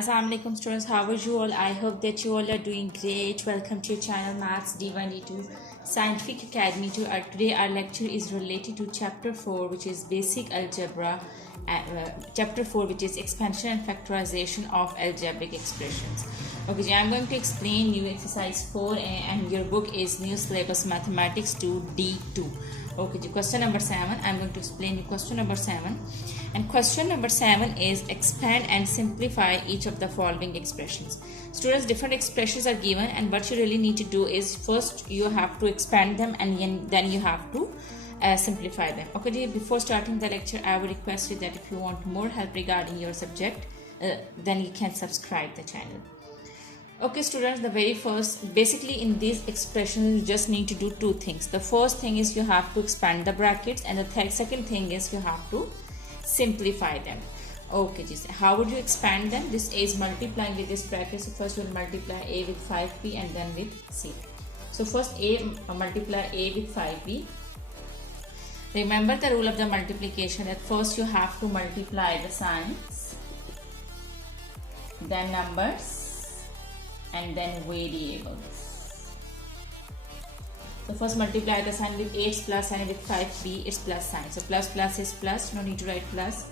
Assalamualaikum students, how are you all? I hope that you all are doing great. Welcome to your channel Maths D1 D2 Scientific Academy. Today our lecture is related to chapter 4, which is basic algebra, chapter 4, which is expansion and factorization of algebraic expressions. Okay, I'm going to explain you exercise 4 and your book is New Syllabus Mathematics 2 D2. Okay, question number 7. I'm going to explain you question number 7. And question number 7 is expand and simplify each of the following expressions. Students, different expressions are given, and what you really need to do is first you have to expand them and then you have to simplify them. Okay, dear, before starting the lecture, I would request you that if you want more help regarding your subject, then you can subscribe the channel. Okay students, the very first, basically in these expressions you just need to do two things. The first thing is you have to expand the brackets, and the second thing is you have to simplify them. Okay, just how would you expand them? This A is multiplying with this bracket, so first we'll multiply A with 5B and then with C. So first multiply A with 5B. Remember the rule of the multiplication, that first you have to multiply the signs, then numbers, and then variables. So first multiply the sign with A, it's plus sign, with 5B it's plus sign. So plus is plus, no need to write plus.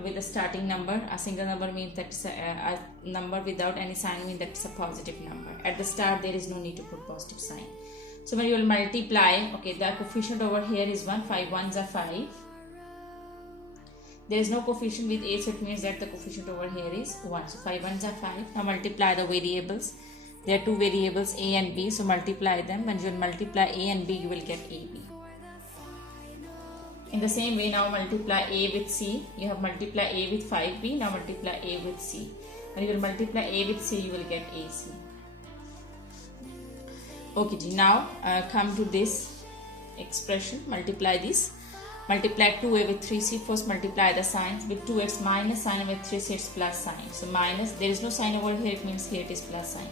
With a starting number, a single number means that it's a number without any sign means that it's a positive number. At the start there is no need to put positive sign. So when you will multiply, okay, the coefficient over here is 1, 5 ones are 5. There is no coefficient with A, so it means that the coefficient over here is 1. So 5 ones are 5. Now multiply the variables. There are two variables A and B, so multiply them. When you multiply A and B, you will get AB. In the same way, now multiply A with C. You have multiply A with 5B. Now multiply A with C. When you will multiply A with C, you will get AC. Okay, now come to this expression. Multiply this. Multiply 2A with 3C. First multiply the signs. With 2 it's minus sign, with 3C it's plus sign. So minus, there is no sign over here, it means here it is plus sign.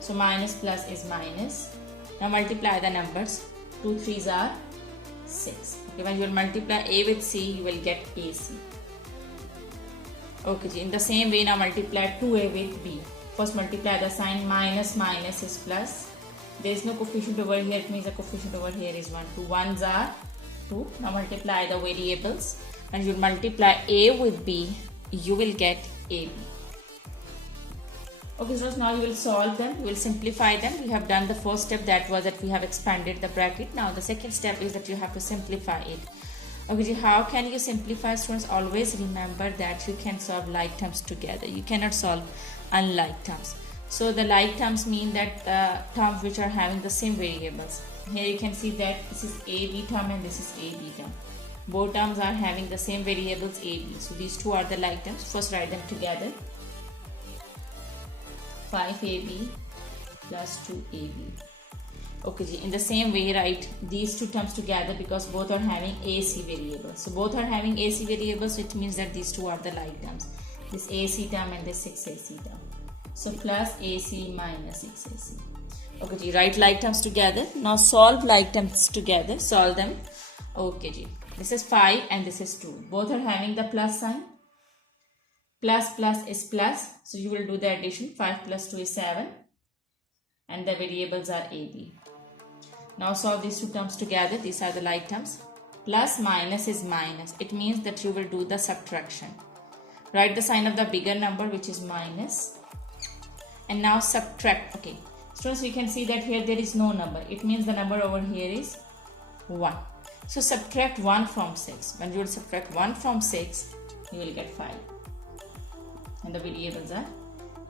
So minus plus is minus. Now multiply the numbers. 2 3s are 6. Okay, when you will multiply A with C, you will get AC. Okay, in the same way, now multiply 2A with B. First multiply the sign, minus is plus. There is no coefficient over here, it means the coefficient over here is 1. 2 1s are 2. Now multiply the variables. When you multiply A with B, you will get AB. Okay, so now you will solve them, you will simplify them. We have done the first step, that was that we have expanded the bracket. Now the second step is that you have to simplify it. Okay, how can you simplify, students? Always remember that you can solve like terms together. You cannot solve unlike terms. So the like terms mean that terms which are having the same variables. Here you can see that this is AB term and this is AB term. Both terms are having the same variables AB. So these two are the like terms. First write them together. 5AB plus 2AB. Okay, in the same way write these two terms together because both are having AC variables. So both are having AC variables, which means that these two are the like terms. This AC term and this 6AC term. So plus AC minus 6AC. Okay, write like terms together. Now solve like terms together. Solve them. Okay, this is 5 and this is 2. Both are having the plus sign. Plus is plus. So you will do the addition. 5 plus 2 is 7. And the variables are AB. Now solve these two terms together. These are the like terms. Plus minus is minus. It means that you will do the subtraction. Write the sign of the bigger number, which is minus. And now subtract. Okay. Students, we can see that here there is no number. It means the number over here is 1. So subtract 1 from 6. When you will subtract 1 from 6, you will get 5. And the variables are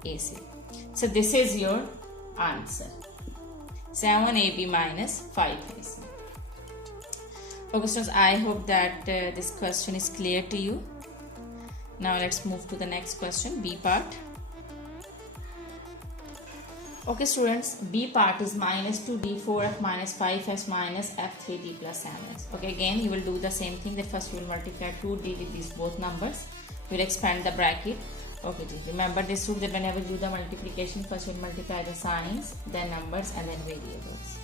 AC. So this is your answer. 7AB minus 5AC. Okay, students, I hope that this question is clear to you. Now let's move to the next question, B part. Okay students, B part is minus 2D4F minus 5S minus F3D plus MS. Okay, again you will do the same thing, that first you will multiply 2D with these both numbers. You will expand the bracket. Okay, remember this rule, that whenever you do the multiplication, first you will multiply the signs, then numbers and then variables.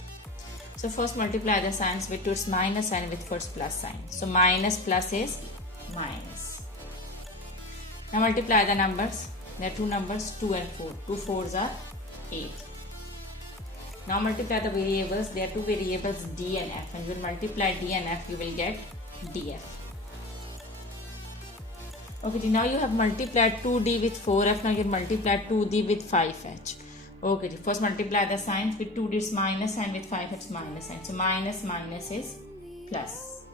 So first multiply the signs with 2's minus sign with first plus sign. So minus plus is minus. Now multiply the numbers. There are two numbers 2 and 4. 2 4s are 8. Now multiply the variables. There are two variables d and f, and you will multiply d and f, you will get df. Okay, now you have multiplied 2d with 4f. Now you multiply 2d with 5h. Okay, first multiply the signs. With 2d it's minus and with 5 it's minus sign. So minus minus is plus.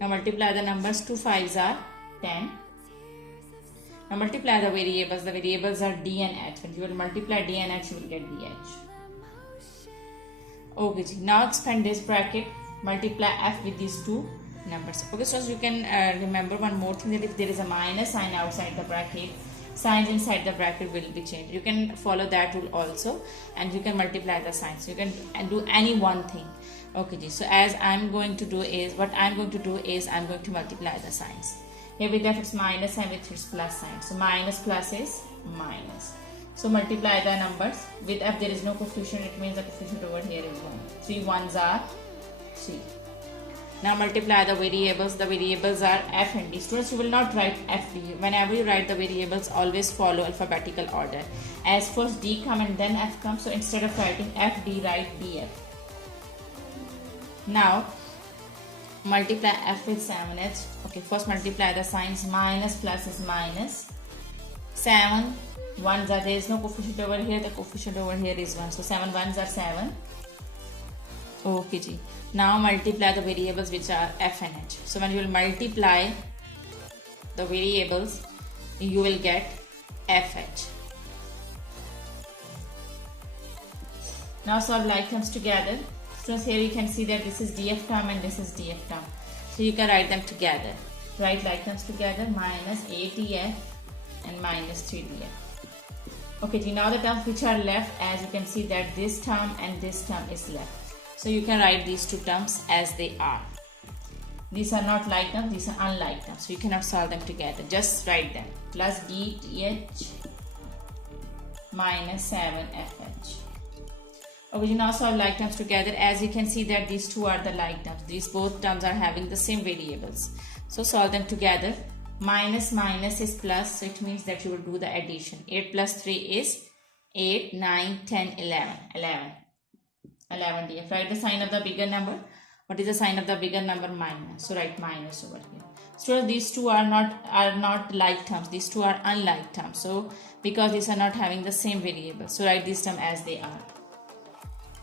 Now multiply the numbers. 2 5s are 10. Now multiply the variables. The variables are d and h. When you will multiply d and h, you will get dh. Okay, now expand this bracket. Multiply f with these two numbers. Okay, so you can remember one more thing, that if there is a minus sign outside the bracket, signs inside the bracket will be changed. You can follow that rule also, and you can multiply the signs. You can do any one thing. Okay, so as I'm going to do is, I'm going to multiply the signs. Here with f it's minus and with its plus sign. So minus plus is minus. So multiply the numbers. With f there is no coefficient, it means the coefficient over here is 1. 3 1s are 3. Now multiply the variables. The variables are f and d. Students, you will not write f d. Whenever you write the variables, always follow alphabetical order. As first d come and then f comes. So instead of writing f d, write df. Now multiply f with 7h. Okay, first multiply the signs. Minus plus is minus. 7 1s are, there is no coefficient over here, the coefficient over here is 1. So 7 1s are 7. Okay, ji. Now multiply the variables which are f and h. So when you will multiply the variables, you will get fh. Now solve like terms together. Students, here you can see that this is df term and this is df term. So you can write them together. Write like terms together. Minus 8df and minus 3df. Okay, now the terms which are left, as you can see that this term and this term is left. So you can write these two terms as they are. These are not like terms, these are unlike terms. So you cannot solve them together. Just write them. Plus dth minus 7fh. Okay, now solve like terms together. As you can see that these two are the like terms. These both terms are having the same variables. So solve them together. Minus minus is plus, so it means that you will do the addition. 8 plus 3 is 8, 9, 10, 11. 11 df. Write the sign of the bigger number. What is the sign of the bigger number? Minus. So write minus over here. So these two are not like terms. These two are unlike terms. So because these are not having the same variable, so write these terms as they are.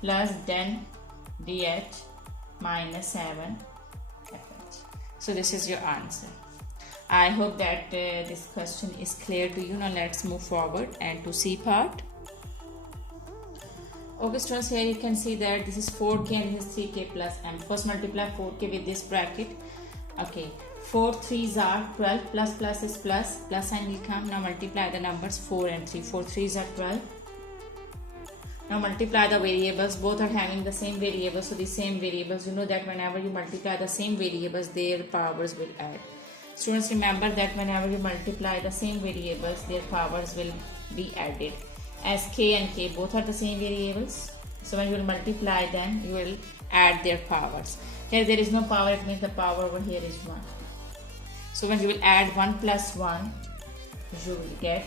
Plus 10 dh minus 7 fh. So this is your answer. I hope that this question is clear to you. Now let's move forward and to C part. Okay, students, here you can see that this is 4k and this is 3k plus m. First multiply 4k with this bracket. Okay, 4 3s are 12, plus is plus sign will come. Now multiply the numbers 4 and 3. 4 3s are 12. Now multiply the variables. Both are having the same variables, so the same variables. You know that whenever you multiply the same variables, their powers will add. Students, remember that whenever you multiply the same variables, their powers will be added. As k and k both are the same variables, so when you will multiply them, you will add their powers. Here there is no power, it means the power over here is 1. So when you will add 1 plus 1, you will get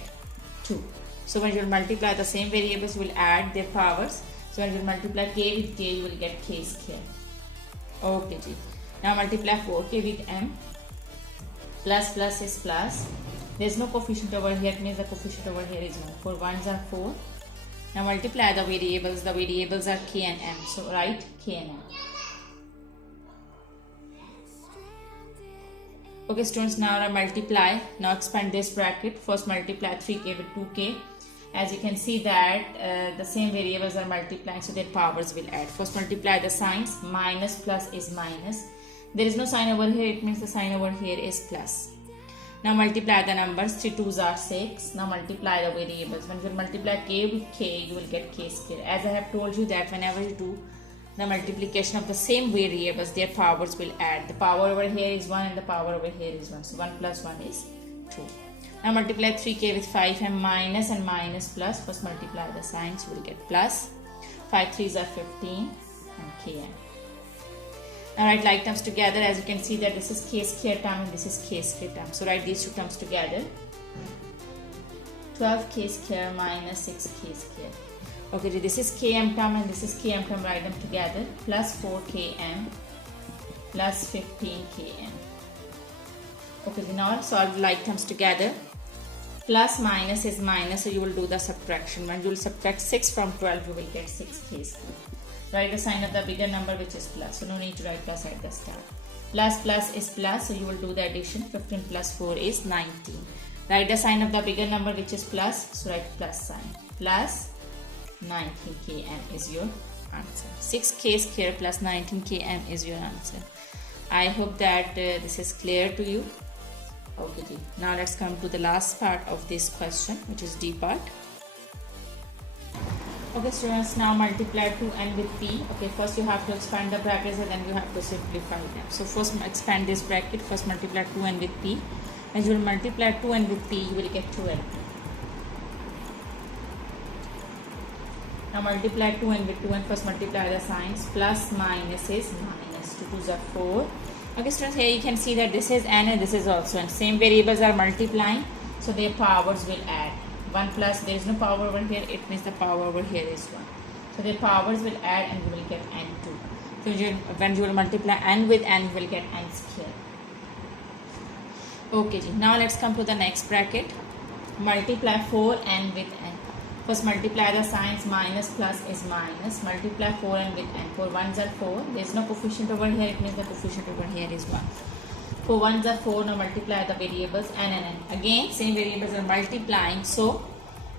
2. So when you will multiply the same variables, you will add their powers. So when you will multiply k with k, you will get k square. Okay, ji. Now multiply 4k with m. Plus is plus. There is no coefficient over here, it means the coefficient over here is 1. 4 1s are 4. Now multiply the variables. The variables are k and m. So write k and m. Okay, students, now multiply. Now expand this bracket. First multiply 3k with 2k. As you can see that the same variables are multiplying, so their powers will add. First multiply the signs. Minus plus is minus. There is no sign over here, it means the sign over here is plus. Now multiply the numbers. 3 2s are 6. Now multiply the variables. When you multiply k with k, you will get k square. As I have told you that whenever you do the multiplication of the same variables, their powers will add. The power over here is 1 and the power over here is 1. So 1 plus 1 is 2. Now multiply 3k with 5 and minus plus. First multiply the signs, you will get plus. 5 3s are 15 and km. Now write like terms together. As you can see that this is k square term and this is k square term. So write these two terms together. 12k square minus 6k square. Okay, this is km term and this is km term, write them together, plus 4km plus 15km. Okay, now solve the like terms together. Plus minus is minus, so you will do the subtraction. When you will subtract 6 from 12, you will get 6k square. Write the sign of the bigger number, which is plus, so no need to write plus at the start. Plus plus is plus, so you will do the addition. 15 plus 4 is 19. Write the sign of the bigger number, which is plus, so write plus sign. Plus 19km is your answer. 6k square plus 19km is your answer. I hope that this is clear to you. Okay, now let's come to the last part of this question, which is D part. Okay students, now multiply 2n with p. Okay, first you have to expand the brackets and then you have to simplify them. So first expand this bracket, first multiply 2n with p. When you will multiply 2n with p, you will get 2n. Now multiply 2n with 2n, first multiply the signs. Plus minus is minus. 2 2s are 4. Okay students, here you can see that this is n and this is also n. Same variables are multiplying, so their powers will add. 1 plus, there is no power over here, it means the power over here is 1. So their powers will add and you will get n2. So when you will multiply n with n, you will get n square. Okay, now let's come to the next bracket. Multiply 4n with n. First multiply the signs, minus plus is minus. Multiply 4n with n. 4 1s are 4. There is no coefficient over here, it means the coefficient over here is 1. 4 1s are 4. Now multiply the variables n and n. Again, same variables are multiplying, so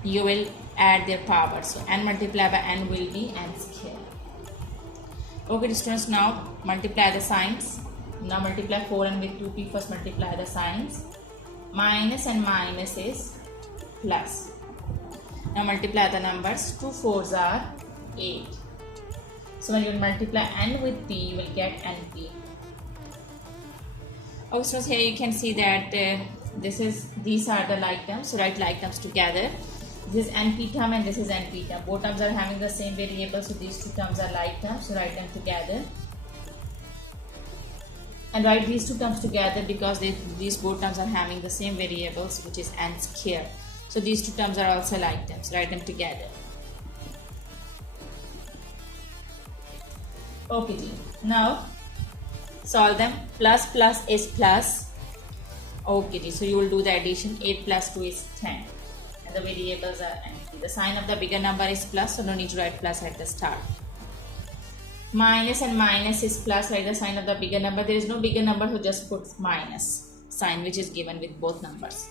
you will add their power. So n multiplied by n will be n square. Okay students, now multiply the signs. Now multiply 4n with 2p. First multiply the signs. Minus and minus is plus. Now multiply the numbers. 2 4s are 8. So when you multiply n with p, you will get np. Also here you can see that these are the like terms. So write like terms together. This is np term and this is np term. Both terms are having the same variable, so these two terms are like terms. So write them together. And write these two terms together because these both terms are having the same variables, which is n square. So these two terms are also like terms. Write them together. Okay, now solve them. Plus plus is plus. Okay, so you will do the addition. 8 plus 2 is 10. And the variables are empty. The sign of the bigger number is plus, so no need to write plus at the start. Minus and minus is plus, write the sign of the bigger number. There is no bigger number, so just put minus sign, which is given with both numbers.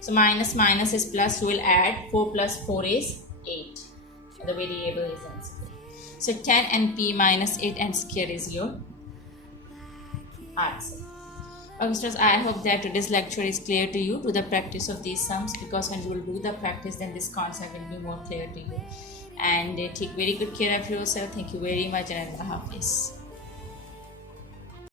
So minus minus is plus, you will add. 4 plus 4 is 8. The variable is n square. So 10 and p minus 8 n square is your answer. Okay students, I hope that today's lecture is clear to you. Do the practice of these sums, because when you will do the practice, then this concept will be more clear to you. And take very good care of yourself. Thank you very much, and Allah Hafiz.